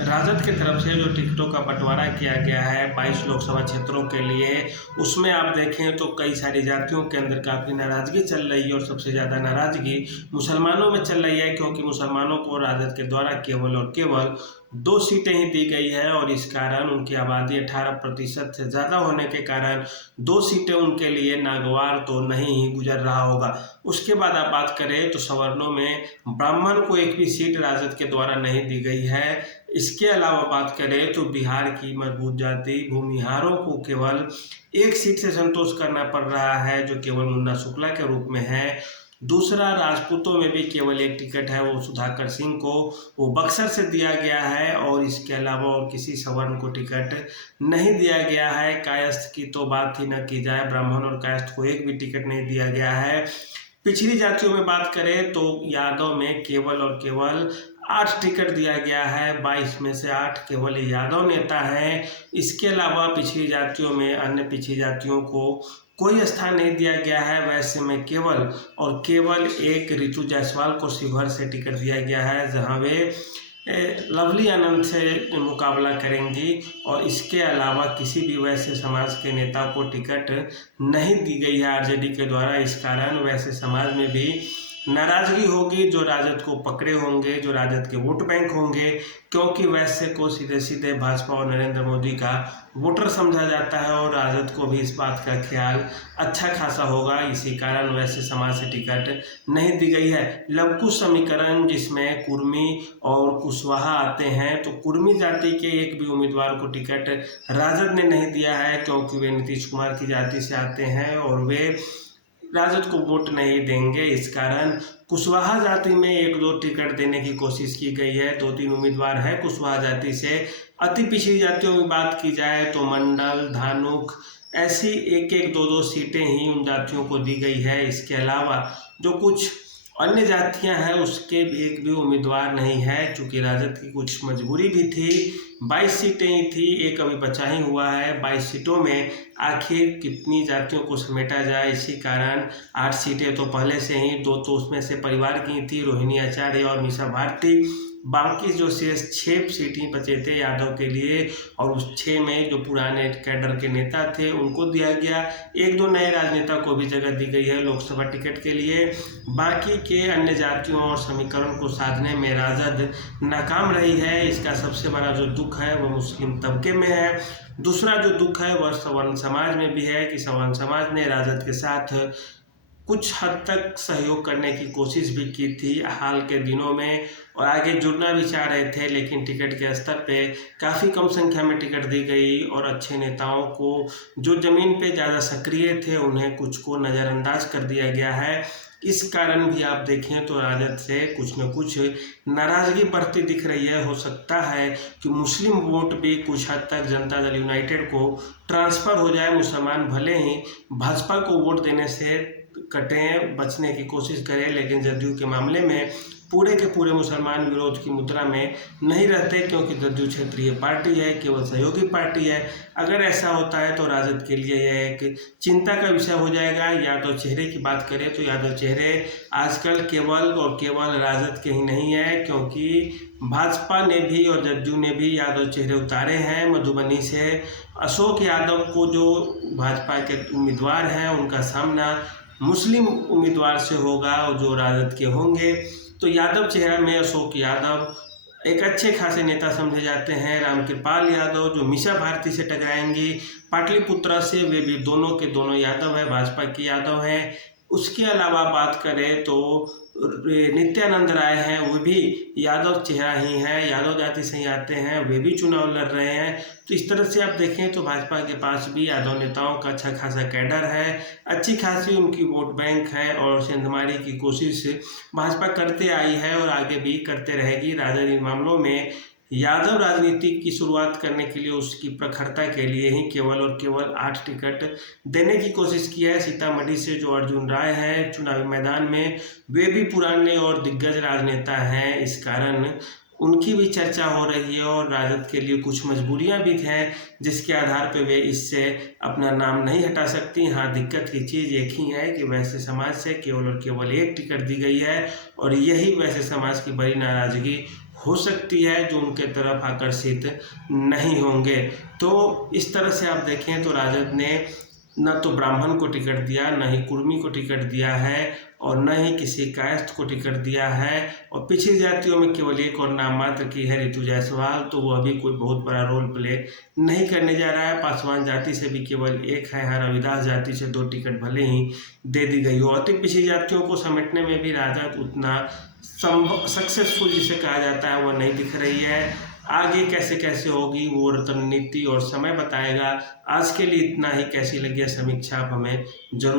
राजद की तरफ से जो टिकटों का बंटवारा किया गया है 22 लोकसभा क्षेत्रों के लिए, उसमें आप देखें तो कई सारी जातियों के अंदर काफ़ी नाराज़गी चल रही है और सबसे ज़्यादा नाराज़गी मुसलमानों में चल रही है, क्योंकि मुसलमानों को राजद के द्वारा केवल और केवल 2 सीटें ही दी गई है और इस कारण उनकी आबादी 18% से ज़्यादा होने के कारण 2 सीटें उनके लिए नागवार तो नहीं ही गुजर रहा होगा। उसके बाद आप बात करें तो सवर्णों में ब्राह्मण को एक भी सीट राजद के द्वारा नहीं दी गई है। इसके अलावा बात करें तो बिहार की मजबूत जाति भूमिहारों को केवल 1 सीट से संतोष करना पड़ रहा है, जो केवल मुन्ना शुक्ला के रूप में है। दूसरा, राजपूतों में भी केवल 1 टिकट है, वो सुधाकर सिंह को वो बक्सर से दिया गया है और इसके अलावा और किसी सवर्ण को टिकट नहीं दिया गया है। कायस्थ की तो बात ही न की जाए, ब्राह्मण और कायस्थ को एक भी टिकट नहीं दिया गया है। पिछड़ी जातियों में बात करें तो यादव में केवल और केवल 8 टिकट दिया गया है, 22 में से 8 केवल यादव नेता हैं। इसके अलावा पिछड़ी जातियों में अन्य पिछड़ी जातियों को कोई स्थान नहीं दिया गया है। वैसे में केवल और केवल एक ऋतु जायसवाल को शिवहर से टिकट दिया गया है, जहां वे लवली आनंद से मुकाबला करेंगी और इसके अलावा किसी भी वैश्य समाज के नेता को टिकट नहीं दी गई है आरजेडी के द्वारा। इस कारण वैश्य समाज में भी नाराजगी होगी, जो राजद को पकड़े होंगे, जो राजद के वोट बैंक होंगे, क्योंकि वैश्य को सीधे सीधे भाजपा और नरेंद्र मोदी का वोटर समझा जाता है और राजद को भी इस बात का ख्याल अच्छा खासा होगा। इसी कारण वैश्य समाज से टिकट नहीं दी गई है। लवकुश समीकरण जिसमें कुर्मी और कुशवाहा आते हैं, तो कुर्मी जाति के एक भी उम्मीदवार को टिकट राजद ने नहीं दिया है, क्योंकि वे नीतीश कुमार की जाति से आते हैं और वे राजद को वोट नहीं देंगे। इस कारण कुशवाहा जाति में 1-2 टिकट देने की कोशिश की गई है, 2-3 उम्मीदवार है कुशवाहा जाति से। अति पिछड़ी जातियों में बात की जाए तो मंडल, धानुक, ऐसी 1-1, 2-2 सीटें ही उन जातियों को दी गई है। इसके अलावा जो कुछ अन्य जातियां हैं उसके एक भी उम्मीदवार नहीं है, चूँकि राजद की कुछ मजबूरी भी थी। 22 सीटें ही थी, एक अभी बचा ही हुआ है। 22 सीटों में आखिर कितनी जातियों को समेटा जाए, इसी कारण 8 सीटें तो पहले से ही, 2 तो उसमें से परिवार की थी, रोहिणी आचार्य और मीसा भारती। बाकी जो शेष 6 सीट ही बचे थे यादव के लिए और उस 6 में जो पुराने कैडर के नेता थे उनको दिया गया। 1-2 नए राजनेता को भी जगह दी गई है लोकसभा टिकट के लिए। बाकी के अन्य जातियों और समीकरण को साधने में राजद नाकाम रही है। इसका सबसे बड़ा जो दुख है वो मुस्लिम तबके में है। दूसरा जो दुख है वह सवर्ण समाज में भी है कि सवर्ण समाज ने राजद के साथ कुछ हद तक सहयोग करने की कोशिश भी की थी हाल के दिनों में और आगे जुड़ना भी चाह रहे थे, लेकिन टिकट के स्तर पे काफ़ी कम संख्या में टिकट दी गई और अच्छे नेताओं को जो ज़मीन पे ज़्यादा सक्रिय थे उन्हें कुछ को नज़रअंदाज कर दिया गया है। इस कारण भी आप देखें तो राजद से कुछ न कुछ नाराज़गी बढ़ती दिख रही है। हो सकता है कि मुस्लिम वोट भी कुछ हद तक जनता दल यूनाइटेड को ट्रांसफ़र हो जाए। मुसलमान भले ही भाजपा को वोट देने से कटें, बचने की कोशिश करें, लेकिन जदयू के मामले में पूरे के पूरे मुसलमान विरोध की मुद्रा में नहीं रहते, क्योंकि जदयू क्षेत्रीय पार्टी है, केवल सहयोगी पार्टी है। अगर ऐसा होता है तो राजद के लिए यह एक चिंता का विषय हो जाएगा। यादव चेहरे की बात करें तो यादव चेहरे आजकल केवल और केवल राजद के ही नहीं है, क्योंकि भाजपा ने भी और जदयू ने भी यादव चेहरे उतारे हैं। मधुबनी से अशोक यादव को जो भाजपा के उम्मीदवार हैं उनका सामना मुस्लिम उम्मीदवार से होगा और जो राजद के होंगे। तो यादव चेहरा में अशोक यादव एक अच्छे खासे नेता समझे जाते हैं। रामकृपाल यादव जो मीसा भारती से टकराएंगी पाटलिपुत्रा से, वे भी दोनों के दोनों यादव हैं, भाजपा के यादव हैं। उसके अलावा बात करें तो नित्यानंद राय हैं, वो भी यादव चेहरा ही हैं, यादव जाति से ही आते हैं, वे भी चुनाव लड़ रहे हैं। तो इस तरह से आप देखें तो भाजपा के पास भी यादव नेताओं का अच्छा खासा कैडर है, अच्छी खासी उनकी वोट बैंक है और सेंधमारी की कोशिश भाजपा करते आई है और आगे भी करते रहेगी। राजनीतिक मामलों में यादव राजनीति की शुरुआत करने के लिए उसकी प्रखरता के लिए ही केवल और केवल 8 टिकट देने की कोशिश की है। सीतामढ़ी से जो अर्जुन राय हैं चुनावी मैदान में, वे भी पुराने और दिग्गज राजनेता हैं, इस कारण उनकी भी चर्चा हो रही है और राजद के लिए कुछ मजबूरियां भी हैं जिसके आधार पर वे इससे अपना नाम नहीं हटा सकती। हाँ, दिक्कत की चीज़ एक ही है कि वैश्य समाज से केवल और केवल 1 टिकट दी गई है और यही वैश्य समाज की बड़ी नाराज़गी हो सकती है जो उनके तरफ आकर्षित नहीं होंगे। तो इस तरह से आप देखें तो राजद ने न तो ब्राह्मण को टिकट दिया, न ही कुर्मी को टिकट दिया है और न ही किसी कायस्थ को टिकट दिया है, और पिछड़ी जातियों में केवल एक और नाम मात्र की है ऋतु जायसवाल, तो वो अभी कोई बहुत बड़ा रोल प्ले नहीं करने जा रहा है। पासवान जाति से भी केवल एक है, रविदास जाति से 2 टिकट भले ही दे दी गई हो। अति पिछड़ी जातियों को समेटने में भी राजद उतना सक्सेसफुल जिसे कहा जाता है वो नहीं दिख रही है। आगे कैसे कैसे होगी वो रणनीति और समय बताएगा। आज के लिए इतना ही। कैसी लगी है समीक्षा आप हमें जरूर